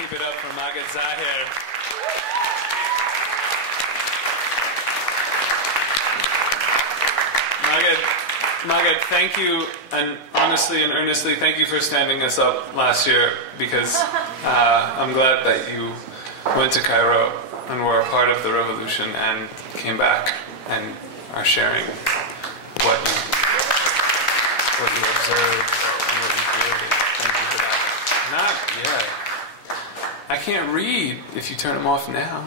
Keep it up for Maged Zahir. Maged, thank you, and honestly and earnestly, thank you for standing us up last year, because I'm glad that you went to Cairo and were a part of the revolution and came back and are sharing what you observed and what you created. Thank you for that. Not yet. I can't read if you turn them off now.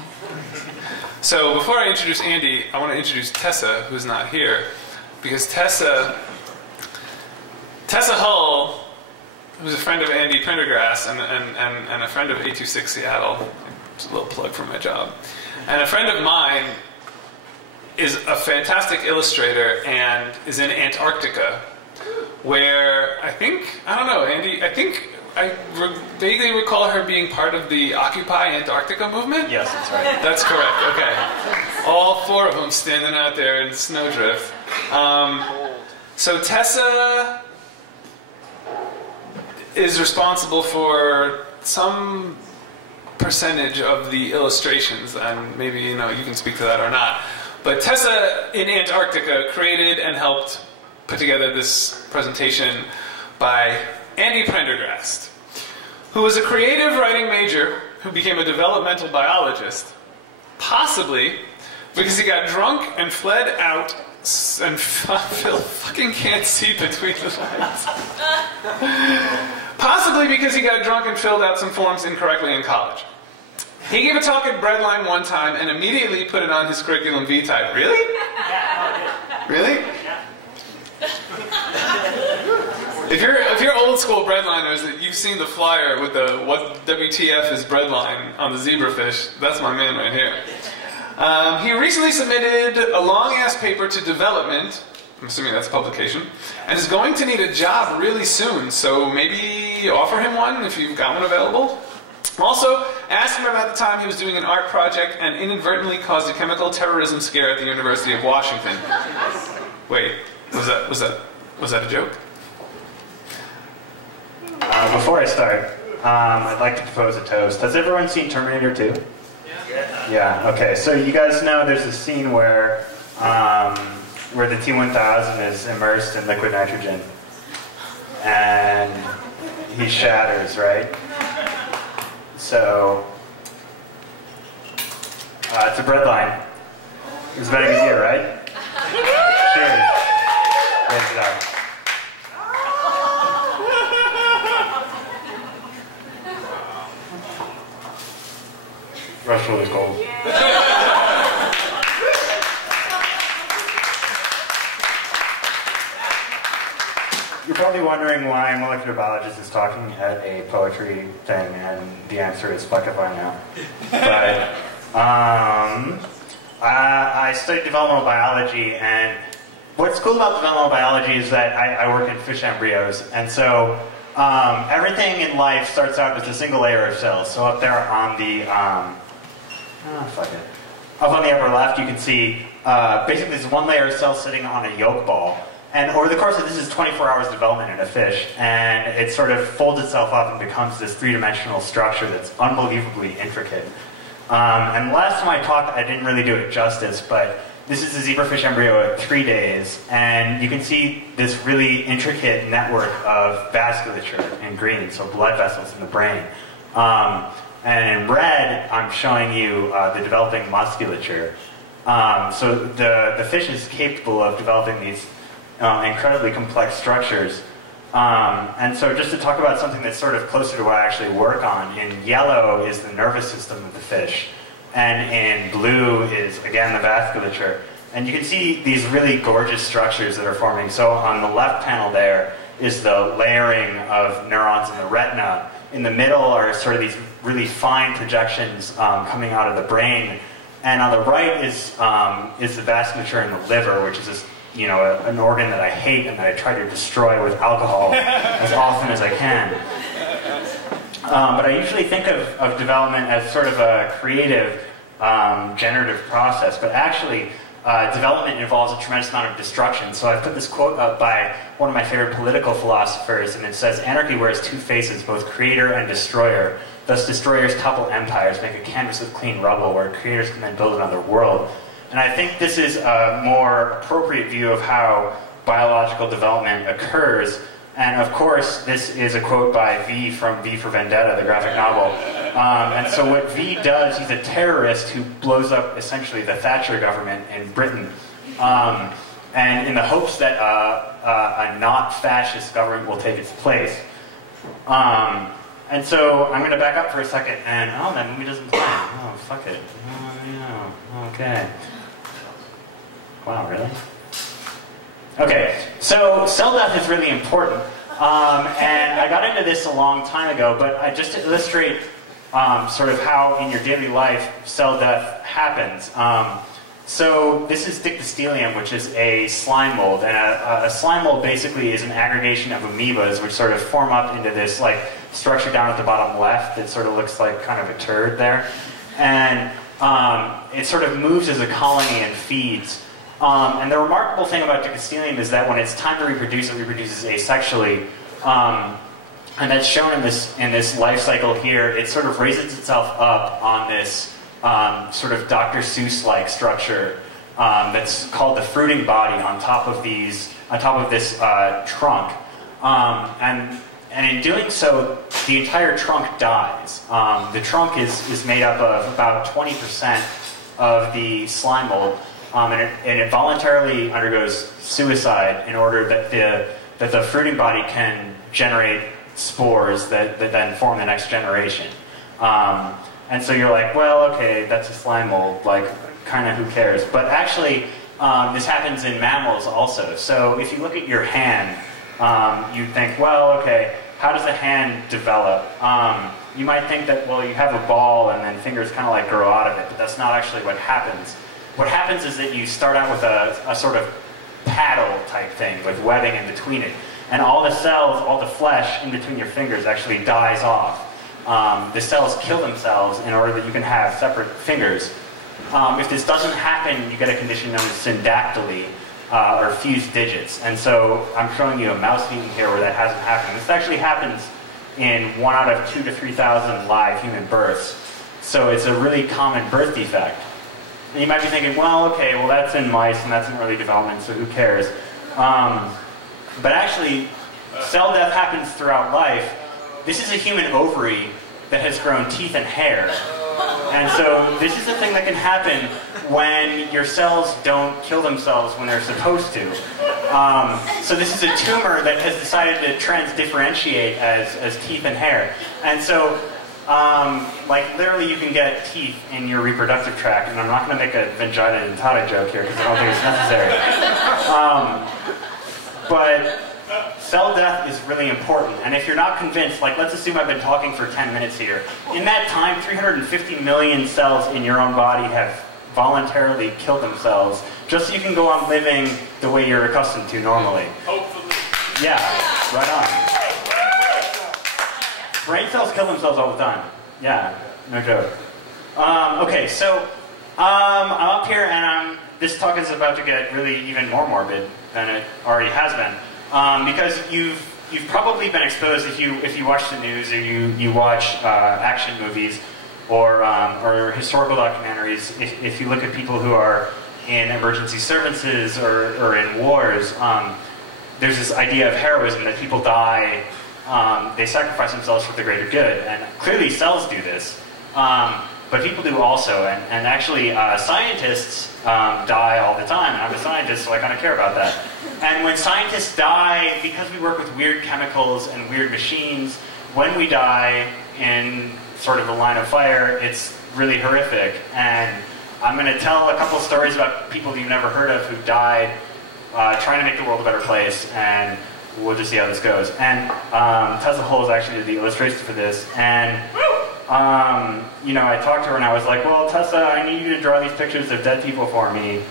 So before I introduce Andy, I want to introduce Tessa, who's not here, because Tessa Hull, who's a friend of Andy Prendergast and a friend of 826 Seattle, it's a little plug for my job, and a friend of mine, is a fantastic illustrator and is in Antarctica, where I don't know, Andy, I vaguely recall her being part of the Occupy Antarctica movement? Yes, that's right. That's correct, okay. All four of them standing out there in snowdrift. So Tessa is responsible for some percentage of the illustrations, and maybe you can speak to that or not. But Tessa in Antarctica created and helped put together this presentation by Andy Prendergast, who was a creative writing major who became a developmental biologist, possibly because he got drunk and fled out and Phil fucking can't see between the lines. Possibly because he got drunk and filled out some forms incorrectly in college. He gave a talk at Breadline one time and immediately put it on his curriculum vitae. Really? Really? If you're old school breadliners, you've seen the flyer with the "What WTF is Breadline" on the zebrafish. That's my man right here. He recently submitted a long-ass paper to development. I'm assuming that's publication, and is going to need a job really soon. So maybe offer him one if you've got one available. Also, asked him about the time he was doing an art project and inadvertently caused a chemical terrorism scare at the University of Washington. Wait, was that a joke? Before I start, I'd like to propose a toast. Has everyone seen Terminator 2? Yeah, okay. So you guys know there's a scene where the T-1000 is immersed in liquid nitrogen. And he shatters, right? So, it's a Breadline. It was about a good year, right? Cheers. Raise it up. Rush really cold. You're probably wondering why a molecular biologist is talking at a poetry thing, and the answer is fuck if I know. But I studied developmental biology, and what's cool about developmental biology is that I work in fish embryos, and so everything in life starts out as a single layer of cells. So up there on the up on the upper left, you can see basically there's one layer of cells sitting on a yolk ball. And over the course of this is 24 hours development in a fish, and it sort of folds itself up and becomes this three-dimensional structure that's unbelievably intricate. And last time I talked, I didn't really do it justice, but this is a zebrafish embryo at 3 days, and you can see this really intricate network of vasculature in green, so blood vessels in the brain. And in red, I'm showing you the developing musculature. So the fish is capable of developing these incredibly complex structures. And so just to talk about something that's sort of closer to what I actually work on, in yellow is the nervous system of the fish, and in blue is, again, the vasculature. And you can see these really gorgeous structures that are forming. So on the left panel there is the layering of neurons in the retina. In the middle are sort of these really fine projections coming out of the brain. And on the right is the vasculature in the liver, which is this, an organ that I hate and that I try to destroy with alcohol as often as I can. But I usually think of development as sort of a creative, generative process, but actually development involves a tremendous amount of destruction. So I've put this quote up by one of my favorite political philosophers, and it says, "Anarchy wears two faces, both creator and destroyer. Thus, destroyers topple empires, make a canvas of clean rubble where creators can then build another world. And I think this is a more appropriate view of how biological development occurs. And of course, this is a quote by V from V for Vendetta, the graphic novel. And so what V does, he's a terrorist who blows up essentially the Thatcher government in Britain. And in the hopes that a not fascist government will take its place. And so I'm going to back up for a second, and oh, that movie doesn't play. Oh, fuck it. Oh, yeah. Okay. Wow, really? Okay, so cell death is really important. And I got into this a long time ago, but just to illustrate sort of how in your daily life cell death happens. So this is dictyostelium, which is a slime mold, and a slime mold basically is an aggregation of amoebas which sort of form up into this like structure down at the bottom left that sort of looks like kind of a turd there. And it sort of moves as a colony and feeds. And the remarkable thing about dictyostelium is that when it's time to reproduce, it reproduces asexually. And that's shown in this life cycle here. It sort of raises itself up on this sort of Dr. Seuss-like structure that's called the fruiting body on top of this trunk. And in doing so, the entire trunk dies. The trunk is made up of about 20% of the slime mold, and it voluntarily undergoes suicide in order that the fruiting body can generate spores that then form the next generation. And so you're like, well, okay, that's a slime mold, like, kind of who cares? But actually, this happens in mammals also. So if you look at your hand, you think, well, okay, how does a hand develop? You might think that, well, you have a ball and then fingers kind of like grow out of it, but that's not actually what happens. What happens is that you start out with a sort of paddle type thing with webbing in between it. And all the cells, all the flesh in between your fingers actually dies off. The cells kill themselves in order that you can have separate fingers. If this doesn't happen, you get a condition known as syndactyly, or fused digits. And so I'm showing you a mouse mutant here where that hasn't happened. This actually happens in 1 out of 2 to 3,000 live human births. So it's a really common birth defect. And you might be thinking, well, okay, well that's in mice and that's in early development, so who cares? But actually, cell death happens throughout life. This is a human ovary that has grown teeth and hair. And so this is a thing that can happen when your cells don't kill themselves when they're supposed to. So this is a tumor that has decided to transdifferentiate as teeth and hair. And so, like, literally you can get teeth in your reproductive tract, and I'm not going to make a vagina dentata joke here because I don't think it's necessary. But cell death is really important, and if you're not convinced, like, let's assume I've been talking for 10 minutes here. In that time, 350 million cells in your own body have voluntarily killed themselves, just so you can go on living the way you're accustomed to normally. Hopefully. Yeah, right on. Brain cells kill themselves all the time. Yeah, no joke. Okay, so I'm up here, and this talk is about to get really even more morbid than it already has been. Because you've probably been exposed if you watch the news or you watch action movies or historical documentaries. If you look at people who are in emergency services or in wars, there's this idea of heroism that people die, they sacrifice themselves for the greater good, and clearly cells do this. But people do also, and actually scientists die all the time, and I'm a scientist, so I kind of care about that. And when scientists die, because we work with weird chemicals and weird machines, when we die in sort of the line of fire, it's really horrific. And I'm going to tell a couple stories about people you've never heard of who died trying to make the world a better place, and we'll just see how this goes. And Tessa Hull is actually the illustrator for this, and you know, I talked to her and I was like, well, Tessa, I need you to draw these pictures of dead people for me.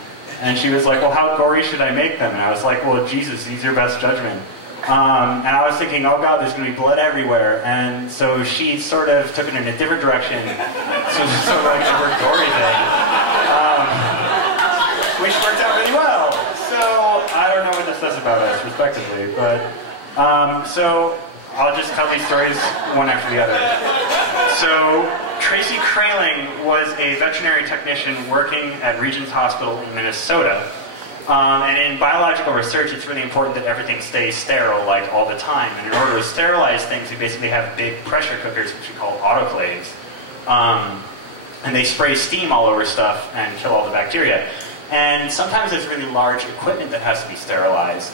And she was like, well, how gory should I make them? And I was like, well, Jesus, use your best judgment. And I was thinking, oh God, there's going to be blood everywhere. And so she sort of took it in a different direction. So it's sort of like a more gory thing. Which worked out really well. So I don't know what this says about us, respectively. But so I'll just tell these stories one after the other. So Tracy Kraling was a veterinary technician working at Regents Hospital in Minnesota. And in biological research, it's really important that everything stays sterile, like, all the time. And in order to sterilize things, we basically have big pressure cookers, which we call autoclaves. And they spray steam all over stuff and kill all the bacteria. And sometimes there's really large equipment that has to be sterilized.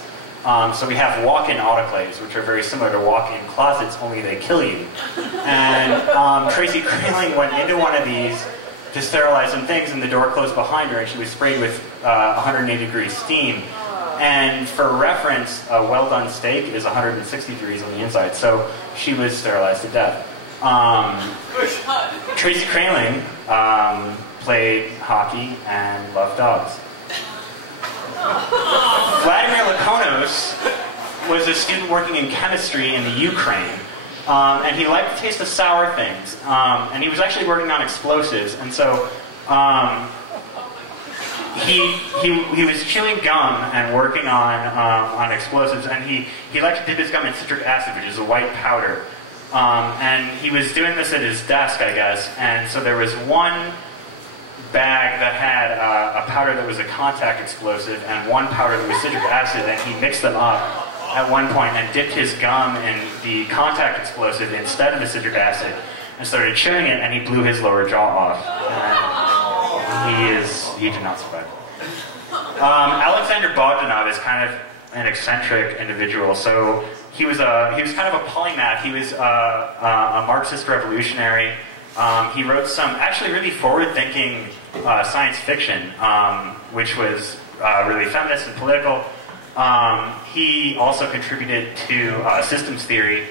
So we have walk-in autoclaves, which are very similar to walk-in closets, only they kill you. And Tracy Kraling went into one of these to sterilize some things, and the door closed behind her, and she was sprayed with 180-degree steam. And for reference, a well-done steak is 160 degrees on the inside, so she was sterilized to death. Tracy Kraling played hockey and loved dogs. Vladimir Lakonos was a student working in chemistry in the Ukraine. And he liked the taste of sour things. And he was actually working on explosives. And so he was chewing gum and working on explosives. And he liked to dip his gum in citric acid, which is a white powder. And he was doing this at his desk, I guess. And so there was one bag that had a powder that was a contact explosive and one powder that was citric acid, and he mixed them up at one point and dipped his gum in the contact explosive instead of the citric acid and started chewing it, and he blew his lower jaw off. And he did not survive. Alexander Bogdanov is kind of an eccentric individual. So he was kind of a polymath. He was a Marxist revolutionary. He wrote some actually really forward-thinking science fiction, which was really feminist and political. He also contributed to systems theory,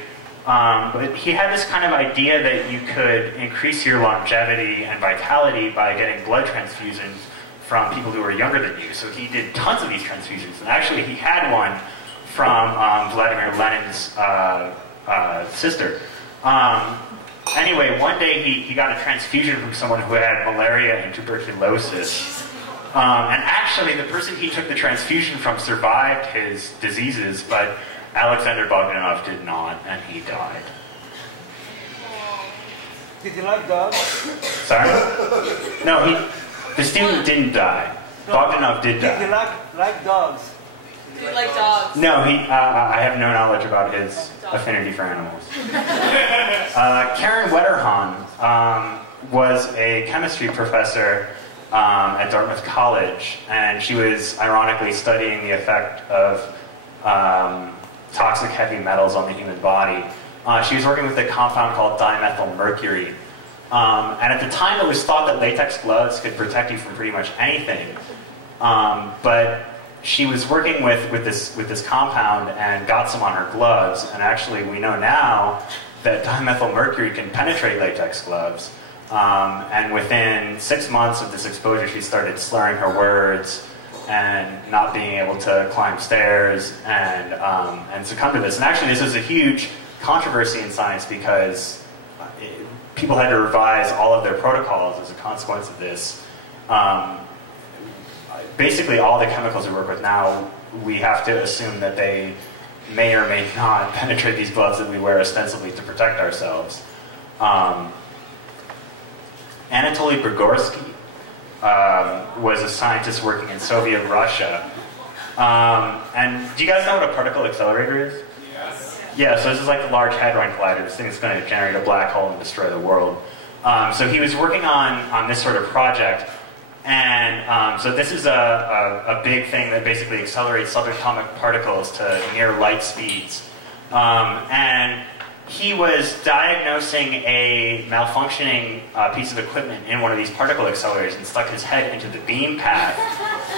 but he had this kind of idea that you could increase your longevity and vitality by getting blood transfusions from people who were younger than you. So he did tons of these transfusions, and actually he had one from Vladimir Lenin's sister. Anyway, one day he got a transfusion from someone who had malaria and tuberculosis. And actually, the person he took the transfusion from survived his diseases, but Alexander Bogdanov did not, and he died. Did you like dogs? Sorry? No, the student didn't die. No, Bogdanov did die. Did you like dogs? Do you like dogs? No, I have no knowledge about his affinity for animals. Karen Wetterhahn was a chemistry professor at Dartmouth College, and she was ironically studying the effect of toxic heavy metals on the human body. She was working with a compound called dimethylmercury. And at the time it was thought that latex gloves could protect you from pretty much anything. But she was working with this compound and got some on her gloves, and actually we know now that dimethylmercury can penetrate latex gloves. And within 6 months of this exposure, she started slurring her words and not being able to climb stairs and succumb to this. And actually this was a huge controversy in science because people had to revise all of their protocols as a consequence of this. Basically all the chemicals we work with now, we have to assume that they may or may not penetrate these gloves that we wear ostensibly to protect ourselves. Anatoly Brigorsky was a scientist working in Soviet Russia. And do you guys know what a particle accelerator is? Yes. Yeah, so this is like the Large Hadron Collider. This thing is going to generate a black hole and destroy the world. So he was working on this sort of project. And so this is a big thing that basically accelerates subatomic particles to near light speeds. And he was diagnosing a malfunctioning piece of equipment in one of these particle accelerators and stuck his head into the beam path.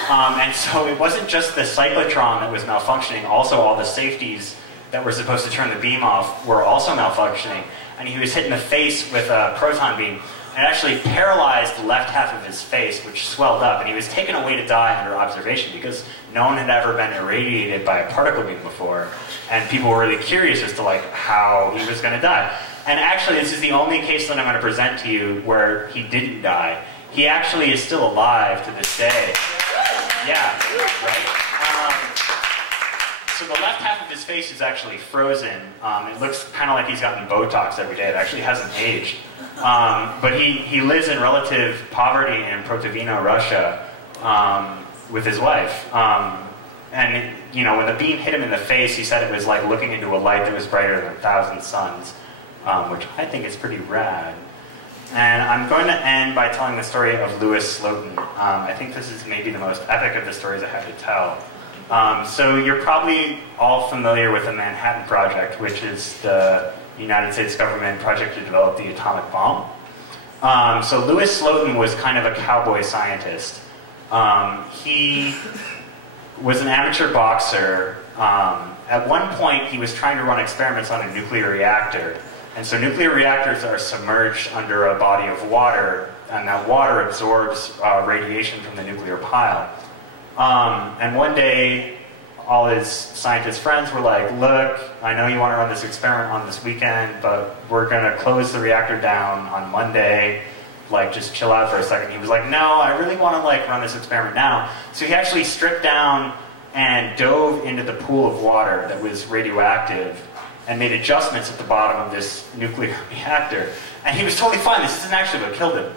And so it wasn't just the cyclotron that was malfunctioning, also all the safeties that were supposed to turn the beam off were also malfunctioning. And he was hit in the face with a proton beam. And actually paralyzed the left half of his face, which swelled up, and he was taken away to die under observation because no one had ever been irradiated by a particle beam before, and people were really curious as to how he was going to die. And actually, this is the only case that I'm going to present to you where he didn't die. He actually is still alive to this day. Yeah, right? So the left half of his his face is actually frozen. It looks kind of like he's gotten Botox every day. It actually hasn't aged. But he lives in relative poverty in Protovino, Russia, with his wife. And you know, when the beam hit him in the face, he said it was like looking into a light that was brighter than 1,000 suns, which I think is pretty rad. And I'm going to end by telling the story of Louis Slotin. I think this is maybe the most epic of the stories I have to tell. So you're probably all familiar with the Manhattan Project, which is the United States government project to develop the atomic bomb. So Louis Slotin was kind of a cowboy scientist. He was an amateur boxer. At one point, he was trying to run experiments on a nuclear reactor. And so nuclear reactors are submerged under a body of water, and that water absorbs radiation from the nuclear pile. And one day, all his scientist friends were like, look, I know you want to run this experiment on this weekend, but we're going to close the reactor down on Monday. Like, just chill out for a second. He was like, no, I really want to like run this experiment now. So he actually stripped down and dove into the pool of water that was radioactive and made adjustments at the bottom of this nuclear reactor. And he was totally fine. This isn't actually what killed him.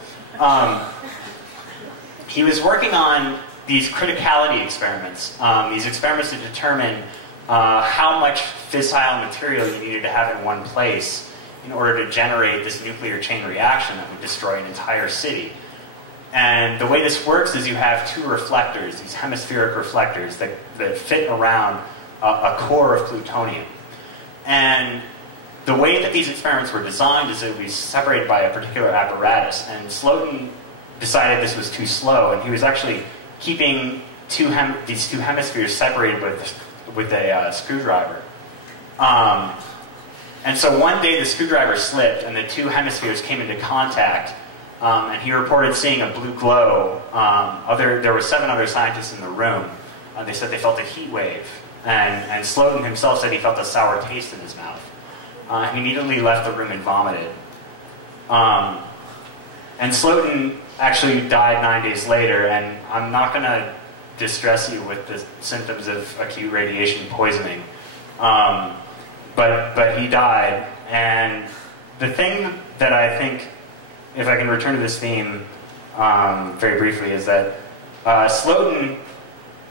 He was working on these criticality experiments, these experiments to determine how much fissile material you needed to have in one place in order to generate this nuclear chain reaction that would destroy an entire city. And the way this works is you have two reflectors, these hemispheric reflectors that fit around a core of plutonium. And the way that these experiments were designed is that it was separated by a particular apparatus. And Slotin decided this was too slow, and he was actually keeping these two hemispheres separated with a screwdriver. And so one day the screwdriver slipped, and the two hemispheres came into contact. And he reported seeing a blue glow. There were 7 other scientists in the room. They said they felt a heat wave. And Slotin himself said he felt a sour taste in his mouth. He immediately left the room and vomited. And Slotin actually died 9 days later, and I'm not going to distress you with the symptoms of acute radiation poisoning. But he died, and the thing that I think, if I can return to this theme very briefly, is that Slotin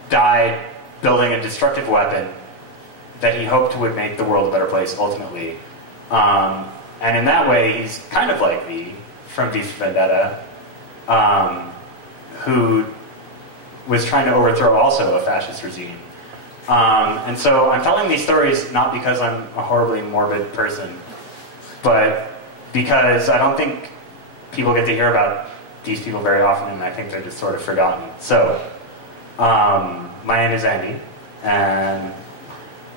died building a destructive weapon that he hoped would make the world a better place ultimately. And in that way, he's kind of like V from V for Vendetta, who was trying to overthrow also a fascist regime. And so I'm telling these stories not because I'm a horribly morbid person, but because I don't think people get to hear about these people very often, and I think they're just sort of forgotten. So, my name is Andy, and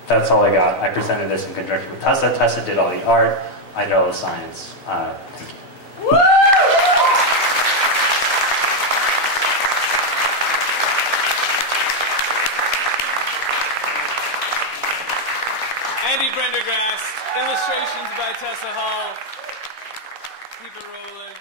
that's all I got. I presented this in conjunction with Tessa. Tessa did all the art. I did all the science. Thank you. Woo! Andy Prendergast, illustrations by Tessa Hall. Keep it rolling.